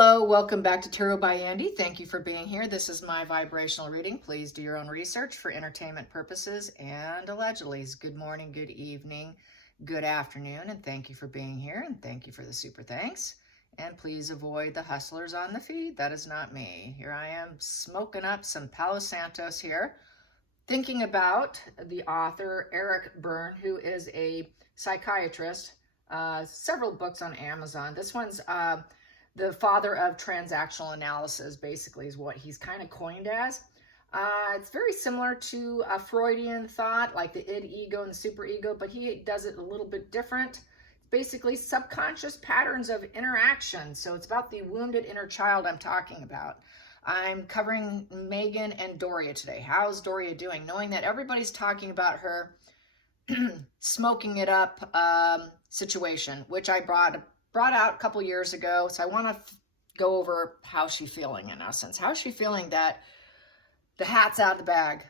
Hello, welcome back to Tarot by Andy. Thank you for being here. This is my vibrational reading. Please do your own research for entertainment purposes and allegedly. Good morning, good evening, good afternoon, and thank you for being here, and thank you for the super thanks. And please avoid the hustlers on the feed. That is not me. Here I am smoking up some Palo Santos here, thinking about the author Eric Berne, who is a psychiatrist, several books on Amazon. This one's the father of transactional analysis, basically, is what he's kind of coined as. It's very similar to a Freudian thought, like the id, ego, and the superego, but he does it a little bit different. It's basically subconscious patterns of interaction. So it's about the wounded inner child I'm talking about. I'm covering Megan and Doria today. How's Doria doing? Knowing that everybody's talking about her smoking it up situation, which I brought out a couple years ago. So I want to go over how she's feeling, in essence. How's she feeling that the hat's out of the bag?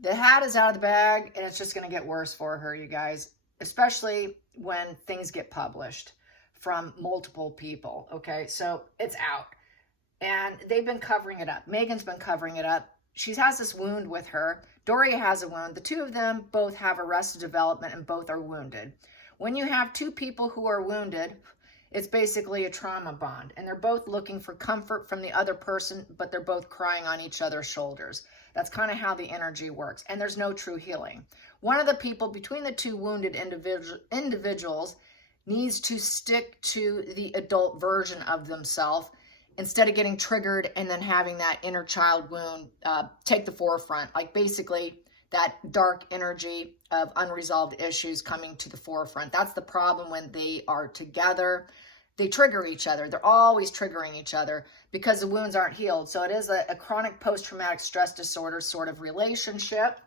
The hat is out of the bag, and it's just going to get worse for her, you guys, especially when things get published from multiple people. Okay, so it's out, and they've been covering it up. Megan's been covering it up. She has this wound with her. Doria has a wound. The two of them both have arrested development, and both are wounded. When you have two people who are wounded, it's basically a trauma bond, and they're both looking for comfort from the other person, but they're both crying on each other's shoulders. That's kind of how the energy works, and there's no true healing. One of the people between the two wounded individuals needs to stick to the adult version of themselves instead of getting triggered and then having that inner child wound take the forefront, like basically that dark energy of unresolved issues coming to the forefront. That's the problem when they are together. They trigger each other. They're always triggering each other because the wounds aren't healed. So it is a chronic post-traumatic stress disorder sort of relationship.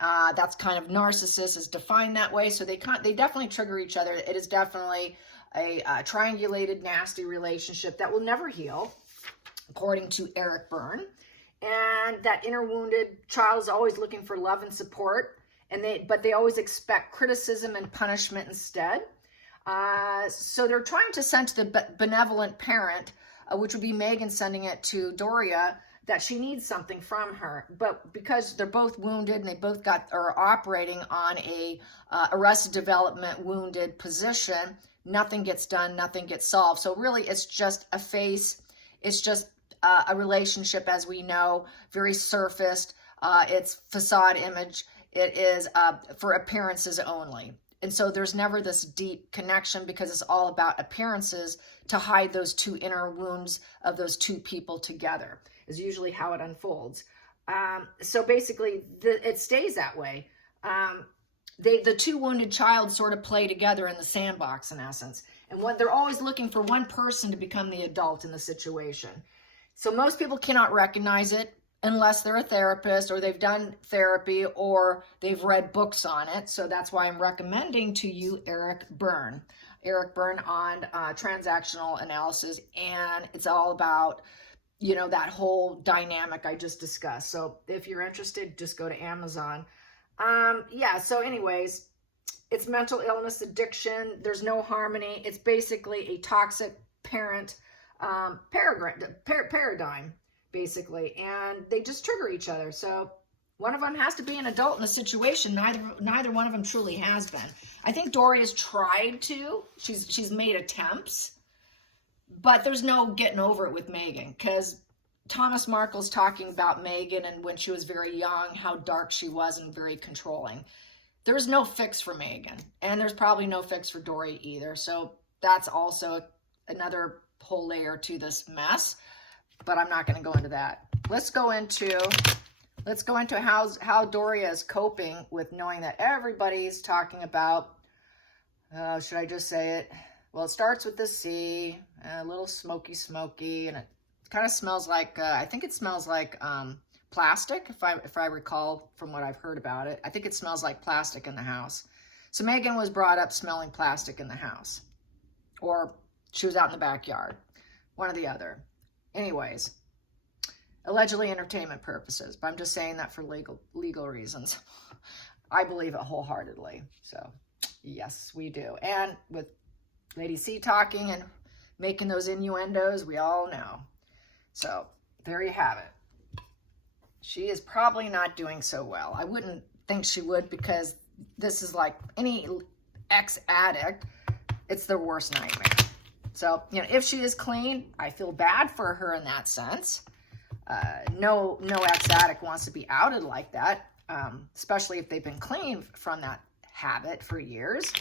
That's kind of narcissist is defined that way. So they definitely trigger each other. It is definitely a triangulated, nasty relationship that will never heal, according to Eric Berne. And that inner wounded child is always looking for love and support, but they always expect criticism and punishment instead. So they're trying to send to the benevolent parent, which would be Megan sending it to Doria, that she needs something from her. But because they're both wounded and they both are operating on a arrested development wounded position, nothing gets done, nothing gets solved. So really it's just a face. It's just a relationship, as we know, very surfaced. It's facade image. It is for appearances only. And so there's never this deep connection because it's all about appearances to hide those two inner wounds of those two people together is usually how it unfolds. So basically it stays that way. The two wounded child sort of play together in the sandbox, in essence. And they're always looking for one person to become the adult in the situation. So most people cannot recognize it unless they're a therapist or they've done therapy or they've read books on it. So that's why I'm recommending to you Eric Berne. Eric Berne on transactional analysis. And it's all about, you know, that whole dynamic I just discussed. So if you're interested, just go to Amazon. Yeah, so anyways, it's mental illness, addiction. There's no harmony. It's basically a toxic parent paradigm, basically, and they just trigger each other. So one of them has to be an adult in the situation. Neither one of them truly has been. I think Doria's tried to. She's made attempts, but there's no getting over it with Megan, because Thomas Markle's talking about Megan and when she was very young, how dark she was and very controlling. There's no fix for Megan, and there's probably no fix for Doria either. So that's also another whole layer to this mess, but I'm not going to go into that. Let's go into how Doria is coping with knowing that everybody's talking about, should I just say it? Well, it starts with the C, a little smoky, and it kind of smells like, I think it smells like plastic, if I recall from what I've heard about it. I think it smells like plastic in the house. So Megan was brought up smelling plastic in the house, or she was out in the backyard, one or the other. Anyways, allegedly entertainment purposes, but I'm just saying that for legal reasons. I believe it wholeheartedly. So yes, we do. And with Lady C talking and making those innuendos, we all know. So there you have it. She is probably not doing so well. I wouldn't think she would, because this is like any ex-addict, it's their worst nightmare. So, you know, if she is clean, I feel bad for her in that sense. No ex-addict wants to be outed like that, especially if they've been clean from that habit for years.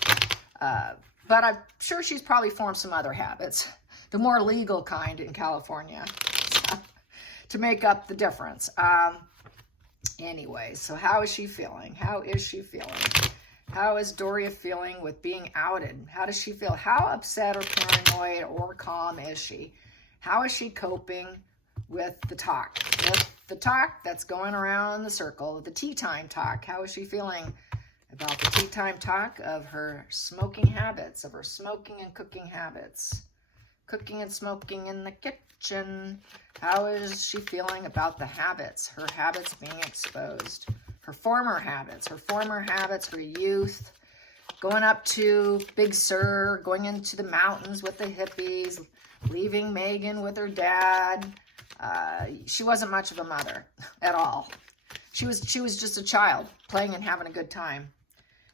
But I'm sure she's probably formed some other habits, the more legal kind in California, to make up the difference. Anyway, so how is she feeling? How is she feeling? How is Doria feeling with being outed? How does she feel? How upset or paranoid or calm is she? How is she coping with the talk? With the talk that's going around in the circle, the tea time talk. How is she feeling about the tea time talk of her smoking habits, of her smoking and cooking habits? Cooking and smoking in the kitchen. How is she feeling about the habits, her habits being exposed? Her former habits, her youth, going up to Big Sur, going into the mountains with the hippies, leaving Megan with her dad. She wasn't much of a mother at all. She was just a child playing and having a good time.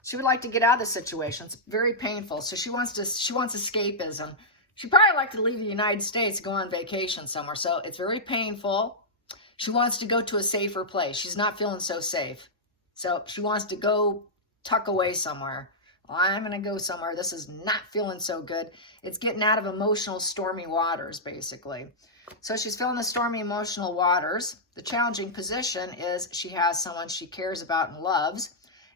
She would like to get out of the situation. It's very painful. So she wants escapism. She'd probably like to leave the United States, go on vacation somewhere. So it's very painful. She wants to go to a safer place. She's not feeling so safe. So she wants to go tuck away somewhere. Well, I'm going to go somewhere. This is not feeling so good. It's getting out of emotional stormy waters, basically. So she's feeling the stormy emotional waters. The challenging position is she has someone she cares about and loves,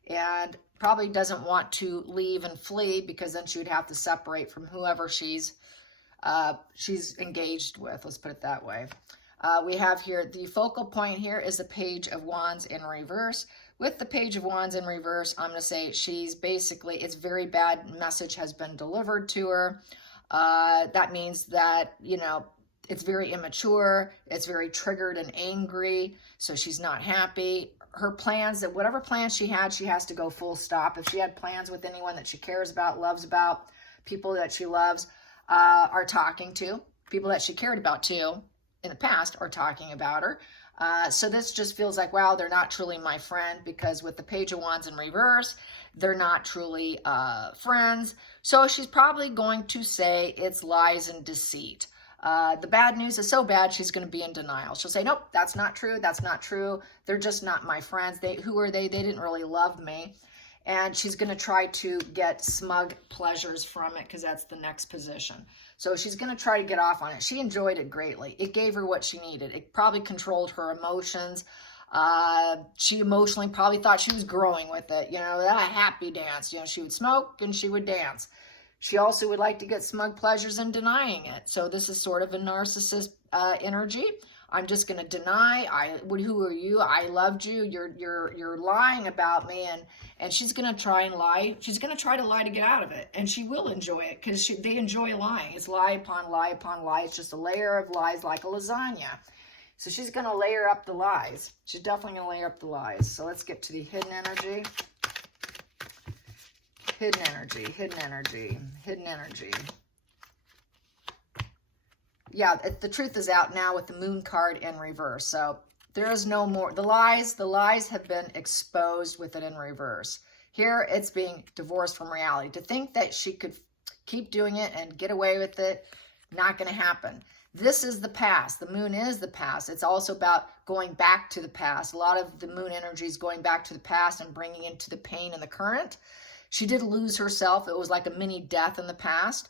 and probably doesn't want to leave and flee, because then she would have to separate from whoever she's engaged with. Let's put it that way. We have here, the focal point here is the Page of Wands in reverse. With the Page of Wands in reverse, I'm going to say she's basically, it's very bad message has been delivered to her. That means that, you know, it's very immature. It's very triggered and angry. So she's not happy. Her plans, that whatever plans she had, she has to go full stop. If she had plans with anyone that she cares about, loves about, people that she loves, are talking to, people that she cared about too in the past are talking about her. So this just feels like, wow, they're not truly my friend, because with the Page of Wands in reverse, they're not truly friends. So she's probably going to say it's lies and deceit. The bad news is so bad, she's going to be in denial. She'll say, nope, that's not true. That's not true. They're just not my friends. Who are they? They didn't really love me. And she's going to try to get smug pleasures from it, because that's the next position. So she's going to try to get off on it. She enjoyed it greatly. It gave her what she needed. It probably controlled her emotions. She emotionally probably thought she was growing with it. You know, that happy dance. You know, she would smoke and she would dance. She also would like to get smug pleasures in denying it. So this is sort of a narcissist energy. I'm just going to deny. Who are you? I loved you. You're lying about me, and she's going to try and lie. She's going to try to lie to get out of it, and she will enjoy it, because they enjoy lying. It's lie upon lie upon lie. It's just a layer of lies, like a lasagna. So she's going to layer up the lies. She's definitely going to layer up the lies. So let's get to the hidden energy. Hidden energy, hidden energy, hidden energy. Yeah, the truth is out now with the Moon card in reverse. So there is no more. The lies have been exposed with it in reverse. Here it's being divorced from reality. To think that she could keep doing it and get away with it, not going to happen. This is the past. The Moon is the past. It's also about going back to the past. A lot of the Moon energy is going back to the past and bringing into the pain and the current. She did lose herself. It was like a mini death in the past.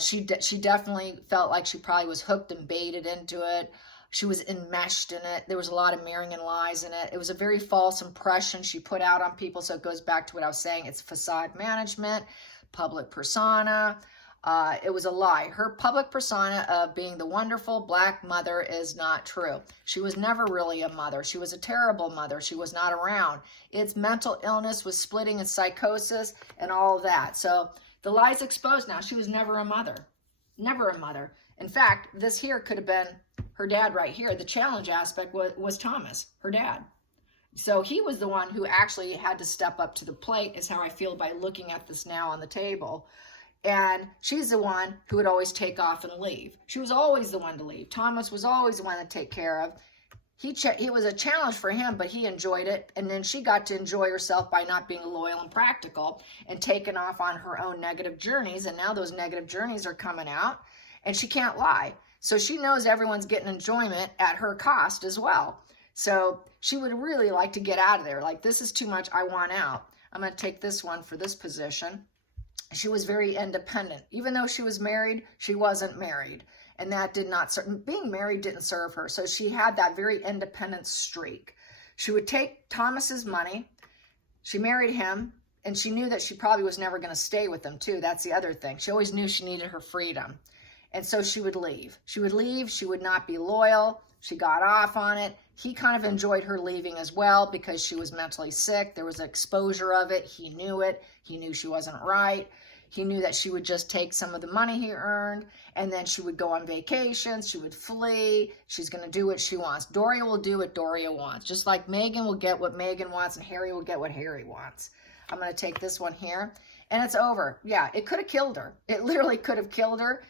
She definitely felt like she probably was hooked and baited into it. She was enmeshed in it. There was a lot of mirroring and lies in it. It was a very false impression she put out on people. So it goes back to what I was saying. It's facade management, public persona. It was a lie. Her public persona of being the wonderful Black mother is not true. She was never really a mother. She was a terrible mother. She was not around. It's mental illness with splitting and psychosis and all of that. So the lie's exposed now. She was never a mother. Never a mother. In fact, this here could have been her dad right here. The challenge aspect was Thomas, her dad. So he was the one who actually had to step up to the plate, is how I feel by looking at this now on the table. And she's the one who would always take off and leave. She was always the one to leave. Thomas was always the one to take care of. It was a challenge for him, but he enjoyed it. And then she got to enjoy herself by not being loyal and practical and taking off on her own negative journeys. And now those negative journeys are coming out and she can't lie. So she knows everyone's getting enjoyment at her cost as well. So she would really like to get out of there. Like, this is too much. I want out. I'm going to take this one for this position. She was very independent. Even though she was married, she wasn't married. And that did not, being married didn't serve her. So she had that very independent streak. She would take Thomas's money. She married him, and she knew that she probably was never going to stay with him too. That's the other thing. She always knew she needed her freedom. And so she would leave. She would leave. She would not be loyal. She got off on it. He kind of enjoyed her leaving as well because she was mentally sick. There was exposure of it. He knew it. He knew she wasn't right. He knew that she would just take some of the money he earned, and then she would go on vacations. She would flee. She's going to do what she wants. Doria will do what Doria wants. Just like Megan will get what Megan wants and Harry will get what Harry wants. I'm going to take this one here, and it's over. Yeah, it could have killed her. It literally could have killed her,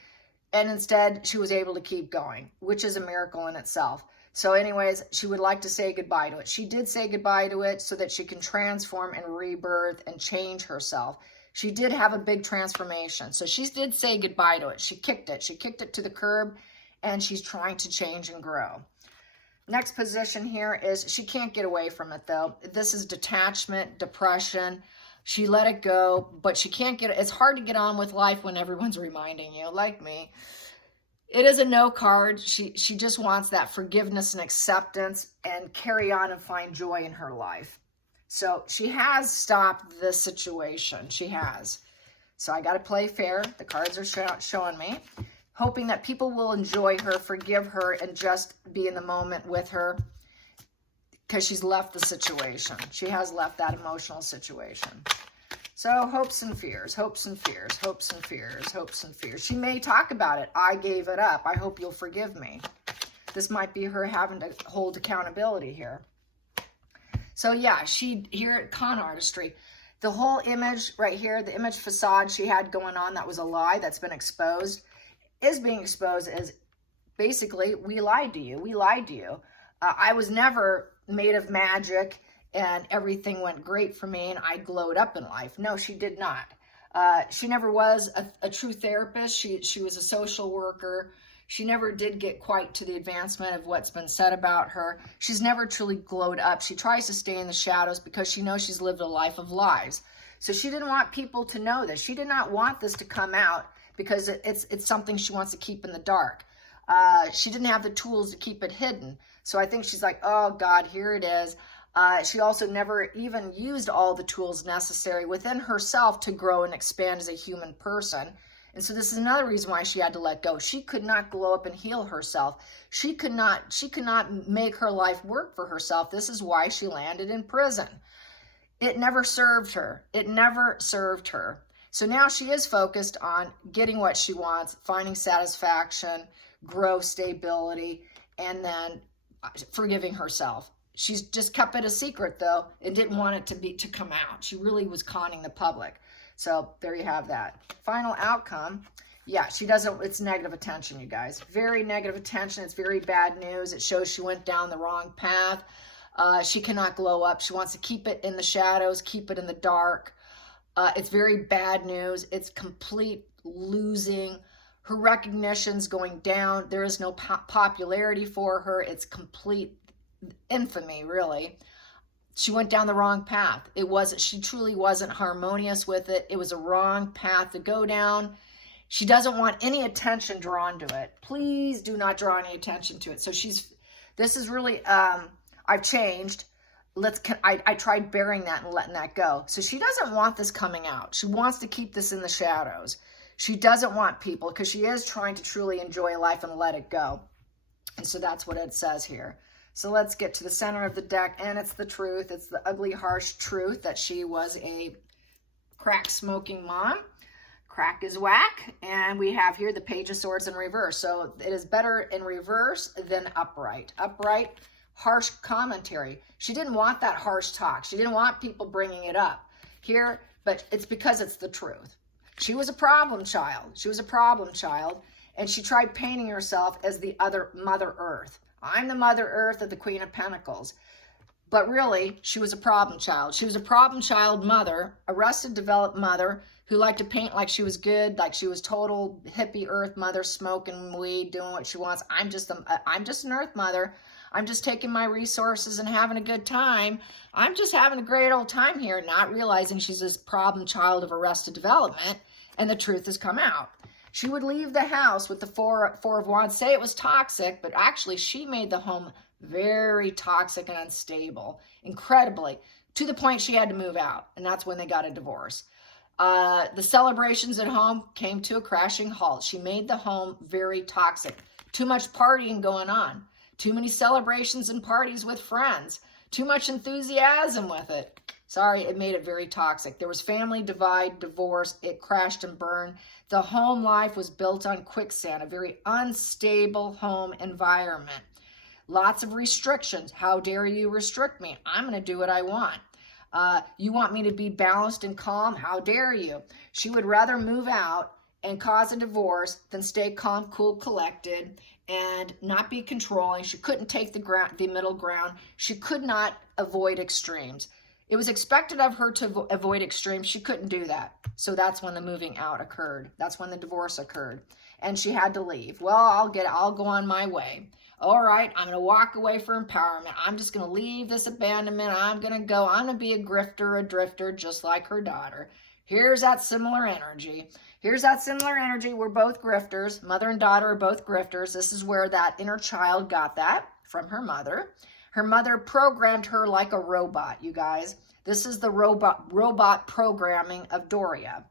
and instead she was able to keep going, which is a miracle in itself. So anyways, she would like to say goodbye to it. She did say goodbye to it so that she can transform and rebirth and change herself. She did have a big transformation. So she did say goodbye to it. She kicked it. She kicked it to the curb, and she's trying to change and grow. Next position here is she can't get away from it, though. This is detachment, depression. She let it go, but she can't get it. It's hard to get on with life when everyone's reminding you, like me. It is a no card. She just wants that forgiveness and acceptance and carry on and find joy in her life. So she has stopped this situation. She has. So I got to play fair. The cards are showing me. Hoping that people will enjoy her, forgive her, and just be in the moment with her because she's left the situation. She has left that emotional situation. So hopes and fears, hopes and fears, hopes and fears, hopes and fears. She may talk about it. I gave it up. I hope you'll forgive me. This might be her having to hold accountability here. So yeah, here at Con Artistry, the whole image right here, the image facade she had going on that was a lie that's been exposed, is being exposed as basically, we lied to you. We lied to you. I was never made of magic and everything went great for me and I glowed up in life. No, she did not. She never was a true therapist. She was a social worker. She never did get quite to the advancement of what's been said about her. She's never truly glowed up. She tries to stay in the shadows because she knows she's lived a life of lies. So she didn't want people to know this. She did not want this to come out because it's something she wants to keep in the dark. She didn't have the tools to keep it hidden. So I think she's like, oh God, here it is. She also never even used all the tools necessary within herself to grow and expand as a human person. And so this is another reason why she had to let go. She could not glow up and heal herself. She could not make her life work for herself. This is why she landed in prison. It never served her. It never served her. So now she is focused on getting what she wants, finding satisfaction, growth, stability, and then forgiving herself. She's just kept it a secret though, and didn't want it to come out. She really was conning the public. So there you have that. Final outcome. Yeah, it's negative attention, you guys. Very negative attention. It's very bad news. It shows she went down the wrong path. She cannot glow up. She wants to keep it in the shadows, keep it in the dark. It's very bad news. It's complete losing. Her recognition's going down. There is no popularity for her. It's complete infamy, really. She went down the wrong path. She truly wasn't harmonious with it. It was a wrong path to go down. She doesn't want any attention drawn to it. Please do not draw any attention to it. So this is really, I've changed. I tried bearing that and letting that go. So she doesn't want this coming out. She wants to keep this in the shadows. She doesn't want people because she is trying to truly enjoy life and let it go. And so that's what it says here. So let's get to the center of the deck, and it's the truth. It's the ugly, harsh truth that she was a crack-smoking mom. Crack is whack, and we have here the Page of Swords in reverse. So it is better in reverse than upright. Upright, harsh commentary. She didn't want that harsh talk. She didn't want people bringing it up here, but it's because it's the truth. She was a problem child. She was a problem child. And she tried painting herself as the other Mother Earth. I'm the Mother Earth of the Queen of Pentacles. But really, she was a problem child. She was a problem child mother, arrested developed mother, who liked to paint like she was good, like she was total hippie earth mother, smoking weed, doing what she wants. I'm just an earth mother. I'm just taking my resources and having a good time. I'm just having a great old time here, not realizing she's this problem child of arrested development, and the truth has come out. She would leave the house with the Four of Wands, say it was toxic, but actually she made the home very toxic and unstable, incredibly, to the point she had to move out, and that's when they got a divorce. The celebrations at home came to a crashing halt. She made the home very toxic. Too much partying going on. Too many celebrations and parties with friends. Too much enthusiasm with it. Sorry, it made it very toxic. There was family divide, divorce. It crashed and burned. The home life was built on quicksand, a very unstable home environment. Lots of restrictions. How dare you restrict me? I'm going to do what I want. You want me to be balanced and calm? How dare you? She would rather move out and cause a divorce than stay calm, cool, collected, and not be controlling. She couldn't take the middle ground. She could not avoid extremes. It was expected of her to avoid extremes. She couldn't do that. So that's when the moving out occurred. That's when the divorce occurred. And she had to leave. Well, I'll go on my way. All right, I'm going to walk away for empowerment. I'm just going to leave this abandonment. I'm going to go. I'm going to be a grifter, a drifter, just like her daughter. Here's that similar energy. Here's that similar energy. We're both grifters. Mother and daughter are both grifters. This is where that inner child got that from her mother. Her mother programmed her like a robot, you guys. This is the robot programming of Doria.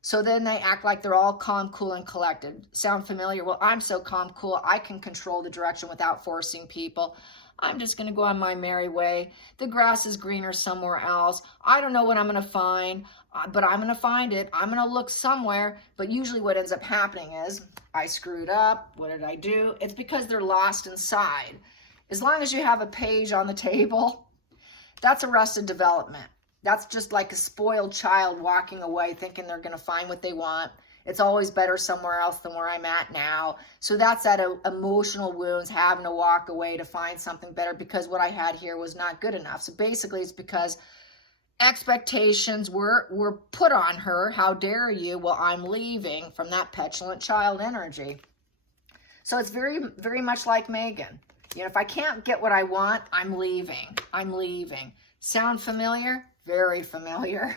So then they act like they're all calm, cool, and collected. Sound familiar? Well, I'm so calm, cool, I can control the direction without forcing people. I'm just going to go on my merry way. The grass is greener somewhere else. I don't know what I'm going to find, but I'm going to find it. I'm going to look somewhere. But usually what ends up happening is, I screwed up. What did I do? It's because they're lost inside. As long as you have a page on the table, that's arrested development. That's just like a spoiled child walking away thinking they're going to find what they want. It's always better somewhere else than where I'm at now. So that's that emotional wounds, having to walk away to find something better because what I had here was not good enough. So basically it's because expectations were put on her. How dare you? Well, I'm leaving, from that petulant child energy. So it's very, very much like Megan. You know, if I can't get what I want, I'm leaving. I'm leaving. Sound familiar? Very familiar.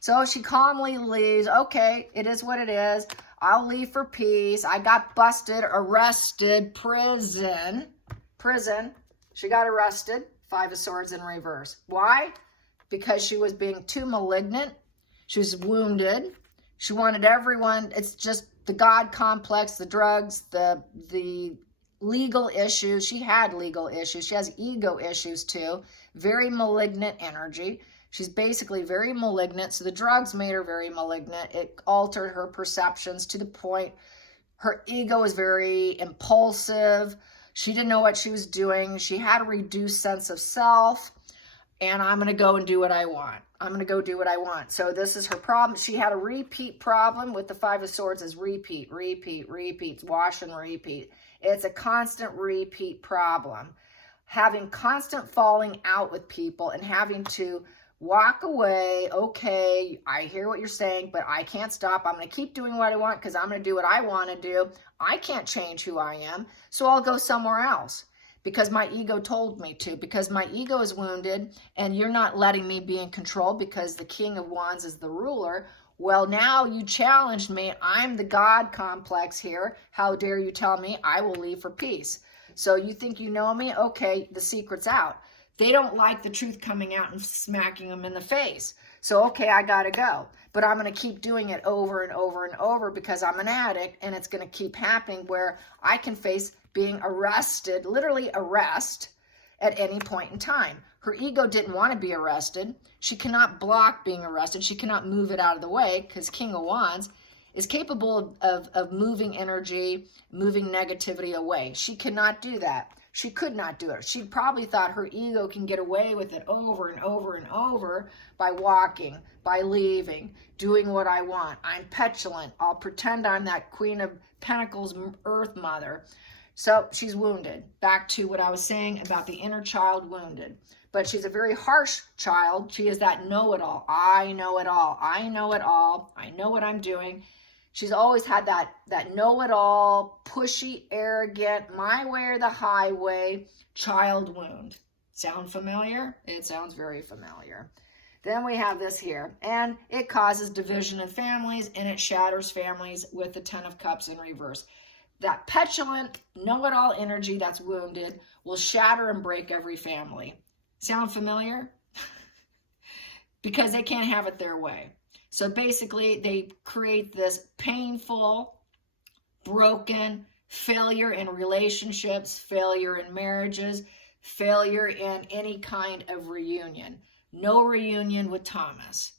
So she calmly leaves. Okay, it is what it is. I'll leave for peace. I got busted, arrested, prison. She got arrested. Five of Swords in reverse. Why? Because she was being too malignant. She was wounded. She wanted everyone. It's just the God complex, the drugs, the legal issues. She had legal issues. She has ego issues too. Very malignant energy. She's basically very malignant. So the drugs made her very malignant. It altered her perceptions to the point her ego was very impulsive. She didn't know what she was doing. She had a reduced sense of self. And I'm going to go and do what I want. I'm going to go do what I want. So this is her problem. She had a repeat problem with the Five of Swords is repeat, wash and repeat. It's a constant repeat problem. Having constant falling out with people and having to walk away. Okay, I hear what you're saying, but I can't stop. I'm going to keep doing what I want because I'm going to do what I want to do. I can't change who I am, so I'll go somewhere else because my ego told me to, because my ego is wounded and you're not letting me be in control because the King of Wands is the ruler. Well, now you challenged me. I'm the God complex here. How dare you tell me I will leave for peace? So you think you know me? Okay, the secret's out. They don't like the truth coming out and smacking them in the face. So, okay, I got to go. But I'm going to keep doing it over and over and over because I'm an addict, and it's going to keep happening where I can face being arrested, literally arrest, at any point in time. Her ego didn't want to be arrested. She cannot block being arrested. She cannot move it out of the way because King of Wands is capable of moving energy, moving negativity away. She cannot do that. She could not do it. She probably thought her ego can get away with it over and over and over by walking, by leaving, doing what I want. I'm petulant. I'll pretend I'm that Queen of Pentacles Earth Mother. So she's wounded. Back to what I was saying about the inner child wounded. But she's a very harsh child. She is that know-it-all. I know it all. I know it all. I know what I'm doing. She's always had that know-it-all, pushy, arrogant, my way or the highway child wound. Sound familiar? It sounds very familiar. Then we have this here, and it causes division in families, and it shatters families with the Ten of Cups in reverse. That petulant, know-it-all energy that's wounded will shatter and break every family. Sound familiar? Because they can't have it their way. So basically, they create this painful, broken failure in relationships, failure in marriages, failure in any kind of reunion. No reunion with Thomas.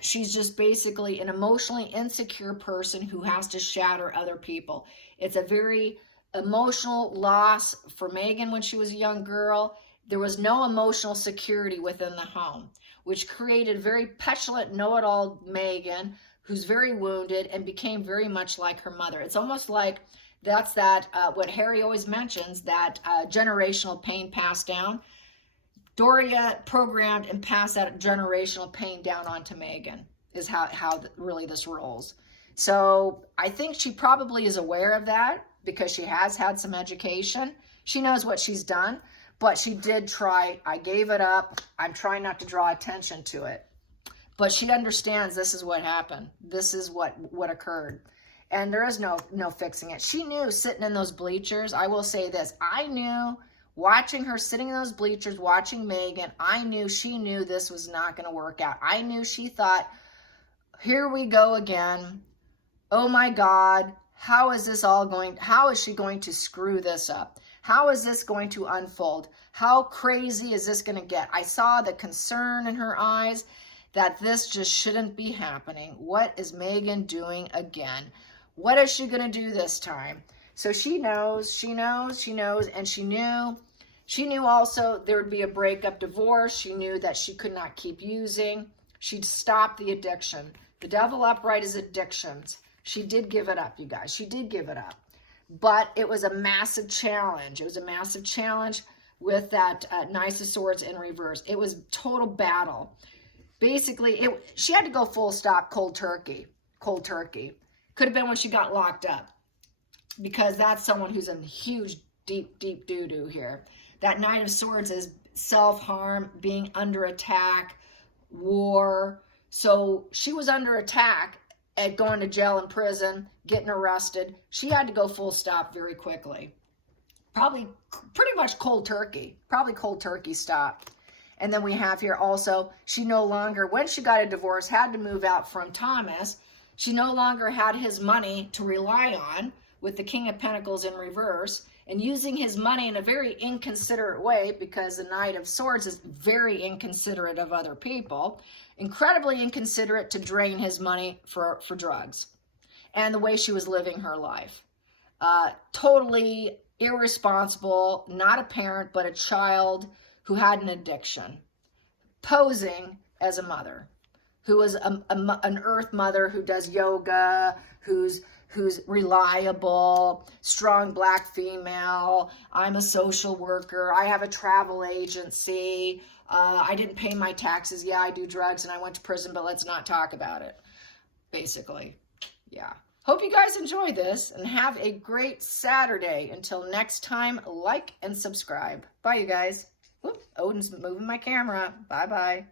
She's just basically an emotionally insecure person who has to shatter other people. It's a very emotional loss for Megan when she was a young girl. There was no emotional security within the home, which created very petulant, know-it-all Megan, who's very wounded and became very much like her mother. It's almost like that's what Harry always mentions, that generational pain passed down. Doria programmed and passed that generational pain down onto Megan, is how really this rolls. So I think she probably is aware of that because she has had some education. She knows what she's done. But she did try. I gave it up. I'm trying not to draw attention to it. But she understands this is what happened. This is what occurred. And there is no fixing it. She knew sitting in those bleachers. I will say this. I knew watching her sitting in those bleachers, watching Megan, she knew this was not going to work out. I knew she thought, here we go again. Oh my God. How is she going to screw this up? How is this going to unfold? How crazy is this going to get? I saw the concern in her eyes that this just shouldn't be happening. What is Megan doing again? What is she going to do this time? So she knows, and she knew also there would be a breakup, divorce. She knew that she could not keep using. She'd stop the addiction. The devil upright is addictions. She did give it up, you guys. She did give it up. But it was a massive challenge. It was a massive challenge with that Knight of Swords in reverse. It was total battle. Basically, she had to go full stop, cold turkey. Cold turkey. Could have been when she got locked up. Because that's someone who's in huge, deep, deep doo-doo here. That Knight of Swords is self-harm, being under attack, war. So she was under attack at going to jail and prison, getting arrested. She had to go full stop very quickly. Probably pretty much cold turkey. Probably cold turkey stop. And then we have here also, she no longer, when she got a divorce, had to move out from Thomas. She no longer had his money to rely on with the King of Pentacles in reverse, and using his money in a very inconsiderate way, because the Knight of Swords is very inconsiderate of other people, incredibly inconsiderate to drain his money for drugs, and the way she was living her life. Totally irresponsible, not a parent, but a child who had an addiction, posing as a mother, who was an earth mother who does yoga, who's reliable, strong black female. I'm a social worker. I have a travel agency. I didn't pay my taxes. Yeah, I do drugs and I went to prison, but let's not talk about it. Basically, yeah. Hope you guys enjoy this and have a great Saturday. Until next time, like and subscribe. Bye, you guys. Whoop, Odin's moving my camera. Bye-bye.